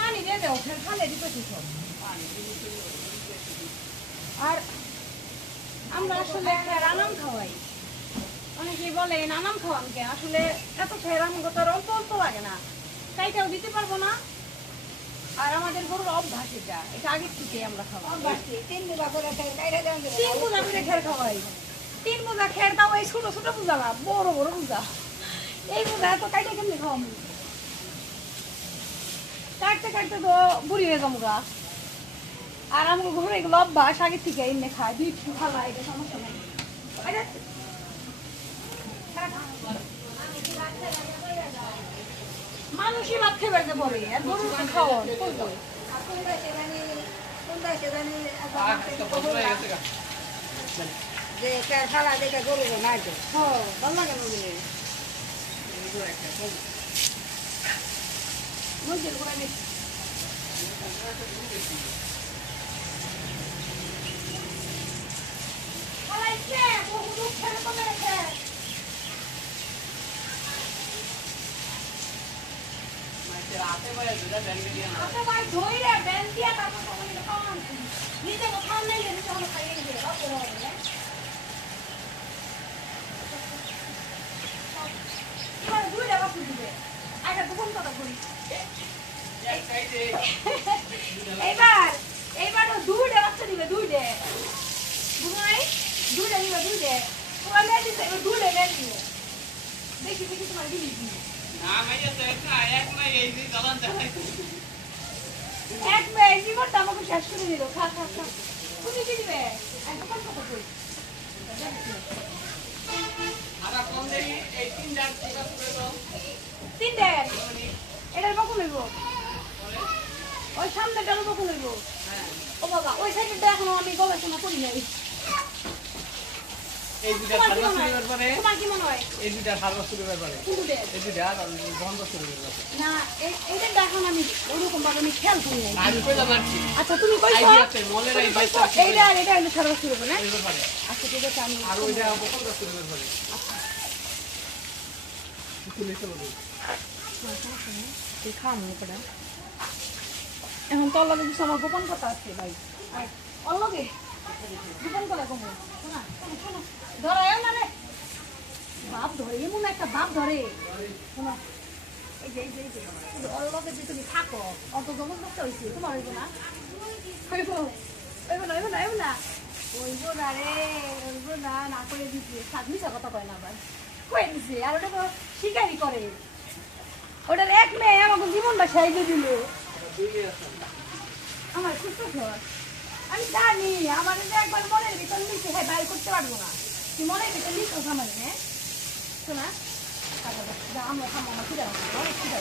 पानी दे दो फिर खा ले আর আমরা আসলে রানাম খাওয়াই অনেকেই বলে নানাম খাওয়ান কে আসলে এত ফেরাম গোতর অল্প অল্প লাগে না কাইটাও দিতে পারবো না আর আমাদের গরুর অভ্যাস এটা আগে থেকে আমরা খাওয়াই তিন বোঝা করে খের খাওয়াই তিন বোঝা খের দাও এই ছোট ছোট বোঝা না বড় বড় বোঝা এই বোঝা এত কাইটা কেমনি খাওয়াবো কাটতে কাটতে তো বুড়ি হয়ে যাবো গা আর আমার ঘরে এগুলো অভ্যাস আগে থেকে এমনি খায় দুই ভালো এটা সমস্যা নাই মানুষই ভাত খেয়ে যে বলে আর গরু খাওয়ান যে খালা দেখে গরু না ভালো লাগে মজুর করে নিচ্ছি এইবার দুইটা বাচ্চা দিবে দুইটা দুইটা দিবে দুইটা তোমার মেয়ে দিচ্ছে এবার দুইটা মেয়ে দিবে দেখি দেখি তোমার দিবি এক মেয়ে জীবনটা আমাকে শেষ করে দিল খা খা খা তুমি কি দিবে একদম কথা কই তিনটা এটার কখন হইব ওই সামনেটার কখন হইব ও বাবা ওই সাইডটা এখনো আমি গবেষণা করি নাই এই দুইটা সার্ভিস শুরুর পরে তোমার কি মনে হয় এই দুইটা সার্ভিস শুরুর পরে এই দুইটা আর বন্ধ শুরুর পরে না এইটা দেখুন আমি ওরকম ভাবে আমি খেয়াল করি নাই আমি কইলাম আর কি আচ্ছা তুমি কইছো মলের এই বাইসা এইটা এটা হলো সার্ভিস শুরু হবে না আচ্ছা ঠিক আছে আমি আর ওইটা বন্ধ শুরুর পরে আচ্ছা তুমি চলো এই খামু পড়া এখন তো লাগে কিছু আমার গোপন কথা আছে ভাই আর অলগে গোপন কথা কমু শোনা শোনা ধরে না রে বাপ ধরে এমন একটা বাপ ধরে শোনা এই যে অলগে যে তুমি থাকো অত জমন করতে হইছে তোমার হইব না হইব না ওইব না রে ওইব না না করে দিছি সাদমিসা কথা কয় না আবার কই দিছি আর ওটা তো শিকারি করে ওটার এক মেয়ে আমাকে জীবনটা সাইজে দিল আমার খুব ঘর আমি জানি আমার একবার মনের ভিতর নিচে হ্যাঁ বাইর করতে পারবো না তুই মনের ভিতর নিচে আমার হ্যাঁ শোনা আমরা খাবো আমার খিদা অনেক খিদা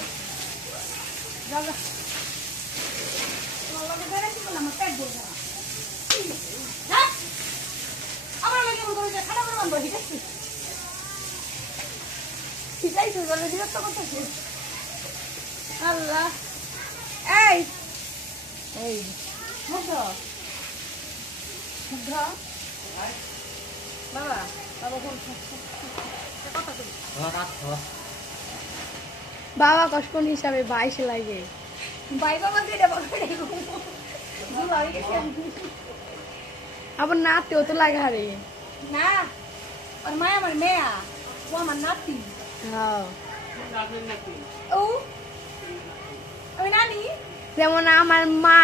আমার পেট বলবো না আমার লাগে খানা করে মানবো ঠিক আছে ঠিক আছে বিরক্ত করতেছি আল্লাহ এই এই মুগ্ধ বাবা বাবা কোন একটা কথা কই বাবা কষ্টন হিসাবে 22 লাগে ভাই বাবা দিয়ে দেবো আবার নাতেও তো লাগে হারে না আর মায়া আমার মেয়া ও আমার নাতি হ্যাঁ ও ওই নানি যেমন আমার মা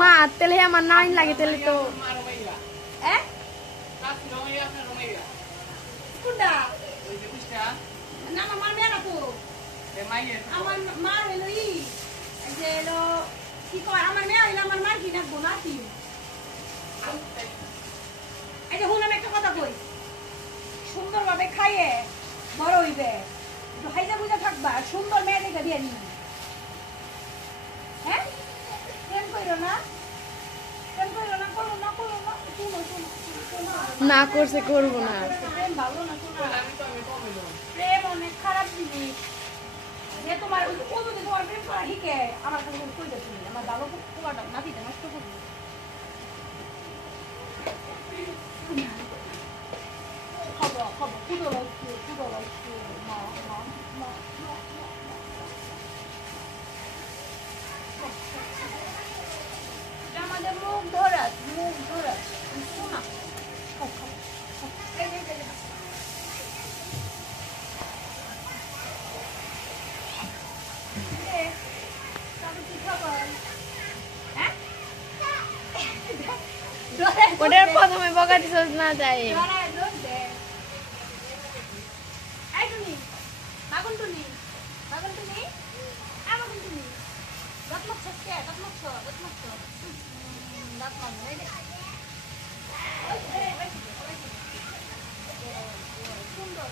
মা তেলে আমার নানি লাগে তেলে তো হ্যাঁ কোনটা না আমার মেয়া না তো আমার মা হলো যে হলো কি কয় আমার মেয়া হইলো আমার মা কি ডাকবো নাতি এই যে হুন আমি একটা কথা কই সুন্দরভাবে খাইয়ে বড় হইবে হাইজা বুঝা থাকবা সুন্দর মেয়ে দেখে বিয়ে নিবি হ্যাঁ প্রেম কইরো না করো না শুনো না করছে করবো না প্রেম ভালো না শোনো প্রেম অনেক খারাপ জিনিস যে তোমার ও যদি তোমার প্রেম করা শিখে আমার কাছে কই দে তুমি আমার ভালো পোলাটা নাতিটা নষ্ট করবে খবর কুদো লাগছে মা আমাদের মুখ ধরাস শোনা ওটার প্রথমে বকাটি না যায় সুন্দর